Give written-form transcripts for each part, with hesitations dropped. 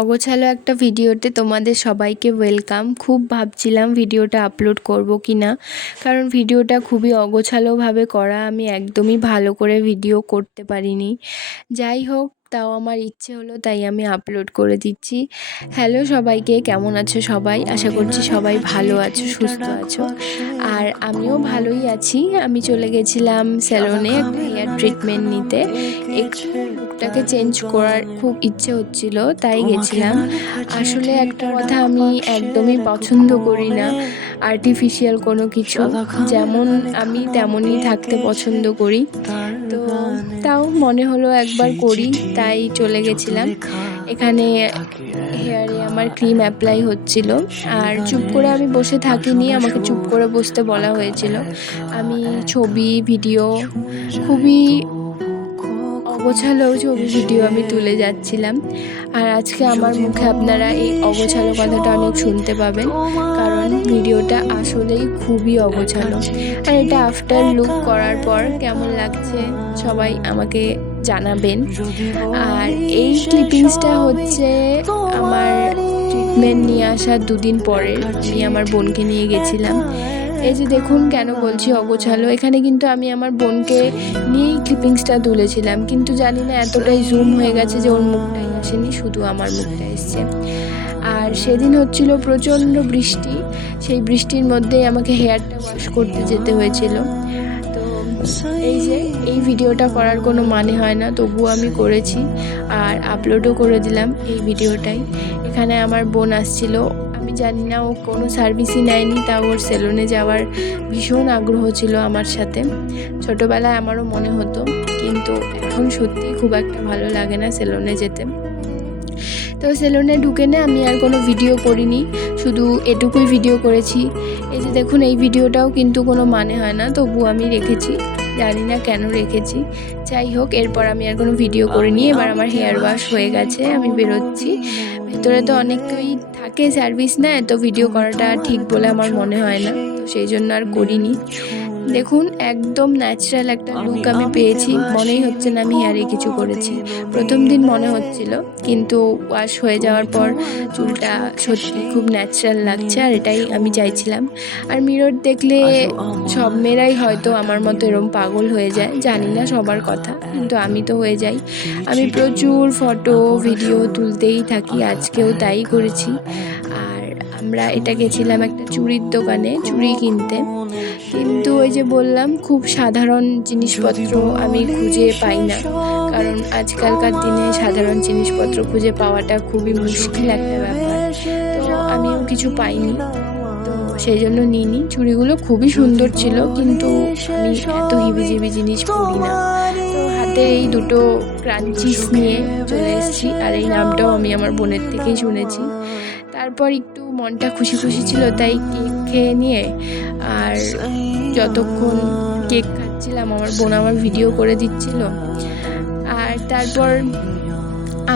অগোছালো একটা ভিডিওতে তোমাদের সবাইকে ওয়েলকাম। খুব ভাবছিলাম ভিডিওটা আপলোড করব কি না, কারণ ভিডিওটা খুবই অগোছালোভাবে করা, আমি একদমই ভালো করে ভিডিও করতে পারিনি। যাই হোক, তাও আমার ইচ্ছে হলো তাই আমি আপলোড করে দিচ্ছি। হ্যালো সবাইকে, কেমন আছো সবাই? আশা করছি সবাই ভালো আছো, সুস্থ আছো। আর আমিও ভালোই আছি। আমি চলে গেছিলাম স্যালনে একটা হেয়ার ট্রিটমেন্ট নিতে। একটু লুকটাকে চেঞ্জ করার খুব ইচ্ছে হচ্ছিল, তাই গেছিলাম। আসলে একটা কথা, আমি একদমই পছন্দ করি না আর্টিফিশিয়াল কোনো কিছু। যেমন আমি তেমনই থাকতে পছন্দ করি। তো তাও মনে হলো একবার করি, তাই চলে গেছিলাম। এখানে হেয়ারে আমার ক্রিম অ্যাপ্লাই হচ্ছিল, আর চুপ করে আমি বসে থাকিনি, আমাকে চুপ করে বসতে বলা হয়েছিল। আমি ছবি ভিডিও খুবই অগোছালো ভিডিও আমি তুলে যাচ্ছিলাম। আর আজকে আমার মুখে আপনারা এই অগোছালো কথাটা অনেক শুনতে পাবেন, কারণ ভিডিওটা আসলেই খুবই অগোছালো। আর এটা আফটার লুক করার পর কেমন লাগছে সবাই আমাকে জানাবেন। আর এই ক্লিপিংসটা হচ্ছে আমার ট্রিটমেন্ট নিয়ে আসার 2 দিন পরে। আমি আমার বোনকে নিয়ে গেছিলাম। এই যে দেখুন, কেন বলছি অগোছালো, এখানে কিন্তু আমি আমার বোনকে নিয়েই ক্লিপিংসটা তুলেছিলাম, কিন্তু জানি না এতটাই জুম হয়ে গেছে যে ওর মুখটাই আসেনি, শুধু আমার মুখটা এসছে। আর সেদিন হচ্ছিল প্রচণ্ড বৃষ্টি, সেই বৃষ্টির মধ্যেই আমাকে হেয়ারটা ওয়াশ করতে যেতে হয়েছিল। তো এই যে এই ভিডিওটা করার কোনো মানে হয় না, তবুও আমি করেছি আর আপলোডও করে দিলাম এই ভিডিওটাই। এখানে আমার বোন আসছিল, আমি জানি না ও কোনো সার্ভিসই নেয়নি, তাও ওর সেলুনে যাওয়ার ভীষণ আগ্রহ ছিল আমার সাথে। ছোটোবেলায় আমারও মনে হতো, কিন্তু এখন সত্যিই খুব একটা ভালো লাগে না সেলুনে যেতে। তো সেলুনে ঢুকে না আমি আর কোনো ভিডিও করিনি, শুধু এটুকুই ভিডিও করেছি। এই যে দেখুন, এই ভিডিওটাও কিন্তু কোনো মানে হয় না, তবু আমি রেখেছি, জানি না কেন রেখেছি। যাই হোক, এরপর আমি আর কোনো ভিডিও করিনি। এবার আমার হেয়ার ওয়াশ হয়ে গেছে, আমি বেরোচ্ছি। ভেতরে তো অনেকেই থাকে, সার্ভিস নেয়, তো ভিডিও করাটা ঠিক বলে আমার মনে হয় না, তো সেই জন্য আর করিনি। দেখুন, একদম ন্যাচারাল একটা লুক আমি পেয়েছি, মনেই হচ্ছে না আমি হেয়ারে কিছু করেছি। প্রথম দিন মনে হচ্ছিল, কিন্তু ওয়াশ হয়ে যাওয়ার পর চুলটা সত্যি খুব ন্যাচারাল লাগছে, আর এটাই আমি চাইছিলাম। আর মিরর দেখলে সব মেয়েরাই হয়তো আমার মতো এরম পাগল হয়ে যায়, জানি না সবার কথা, কিন্তু আমি তো হয়ে যাই। আমি প্রচুর ফটো ভিডিও তুলতেই থাকি, আজকেও তাই করেছি। আর আমরা এটা গেছিলাম একটা চুড়ির দোকানে চুড়ি কিনতে, কিন্তু ওই যে বললাম, খুব সাধারণ জিনিসপত্র আমি খুঁজে পাই না, কারণ আজকালকার দিনে সাধারণ জিনিসপত্র খুঁজে পাওয়াটা খুবই মুশকিল একটা ব্যাপার। তো আমিও কিছু পাইনি, তো সেই জন্য নিইনি। চুড়িগুলো খুবই সুন্দর ছিল, কিন্তু আমি এত হিবিজিবি জিনিস পরি না। তো হাতে এই দুটো ক্রাঞ্চিস নিয়ে চলে এসেছি, আর এই নামটাও আমি আমার বোনের থেকেই শুনেছি। তারপর একটু মনটা খুশি খুশি ছিল, তাই কেক খেয়ে নিয়ে, আর যতক্ষণ কেক খাচ্ছিলাম আমার বোন আমার ভিডিও করে দিচ্ছিল। আর তারপর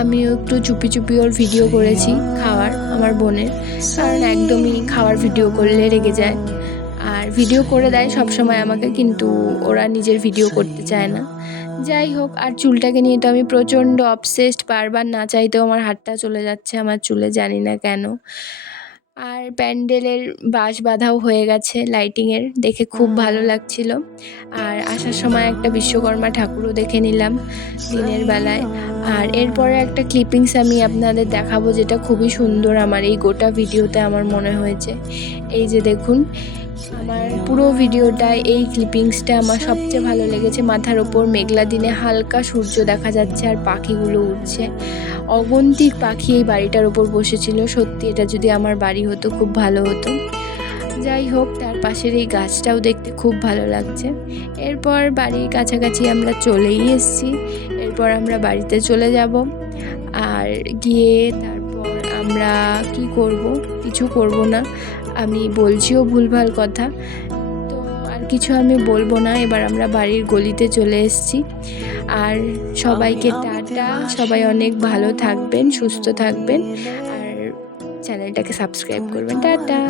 আমিও একটু চুপি চুপি ওর ভিডিও করেছি খাওয়ার, আমার বোনের, কারণ একদমই খাওয়ার ভিডিও করলে রেগে যায়, আর ভিডিও করে দেয় সব সময় আমাকে, কিন্তু ওরা নিজের ভিডিও করতে চায় না। যাই হোক, আর চুলটাকে নিয়ে তো আমি প্রচণ্ড অবসেসড, বারবার না চাইতেও আমার হাতটা চলে যাচ্ছে আমার চুলে, জানি না কেন। আর প্যান্ডেলের বাঁশ বাঁধাও হয়ে গেছে লাইটিংয়ের, দেখে খুব ভালো লাগছিল। আর আসার সময় একটা বিশ্বকর্মা ঠাকুরও দেখে নিলাম দিনের বেলায়। আর এরপরে একটা ক্লিপিংস আমি আপনাদের দেখাবো, যেটা খুবই সুন্দর আমার এই গোটা ভিডিওতে আমার মনে হয়েছে। এই যে দেখুন, আমার পুরো ভিডিওটায় এই ক্লিপিংসটা আমার সবচেয়ে ভালো লেগেছে। মাথার ওপর মেঘলা দিনে হালকা সূর্য দেখা যাচ্ছে, আর পাখিগুলো উড়ছে, অগন্তিক পাখি এই বাড়িটার ওপর বসেছিল। সত্যি এটা যদি আমার বাড়ি হতো খুব ভালো হতো। যাই হোক, তার পাশের এই গাছটাও দেখতে খুব ভালো লাগছে। এরপর বাড়ির কাছাকাছি আমরা চলেই এসেছি, এরপর আমরা বাড়িতে চলে যাব। আর গিয়ে তারপর আমরা কি করব? কিছু করব না, আমি বলছিও ভুলভাল কথা, তো আর কিছু আমি বলবো না। এবার আমরা বাড়ির গলিতে চলে এসেছি। আর সবাইকে টাটা, সবাই অনেক ভালো থাকবেন, সুস্থ থাকবেন, আর চ্যানেলটাকে সাবস্ক্রাইব করবেন। টাটা।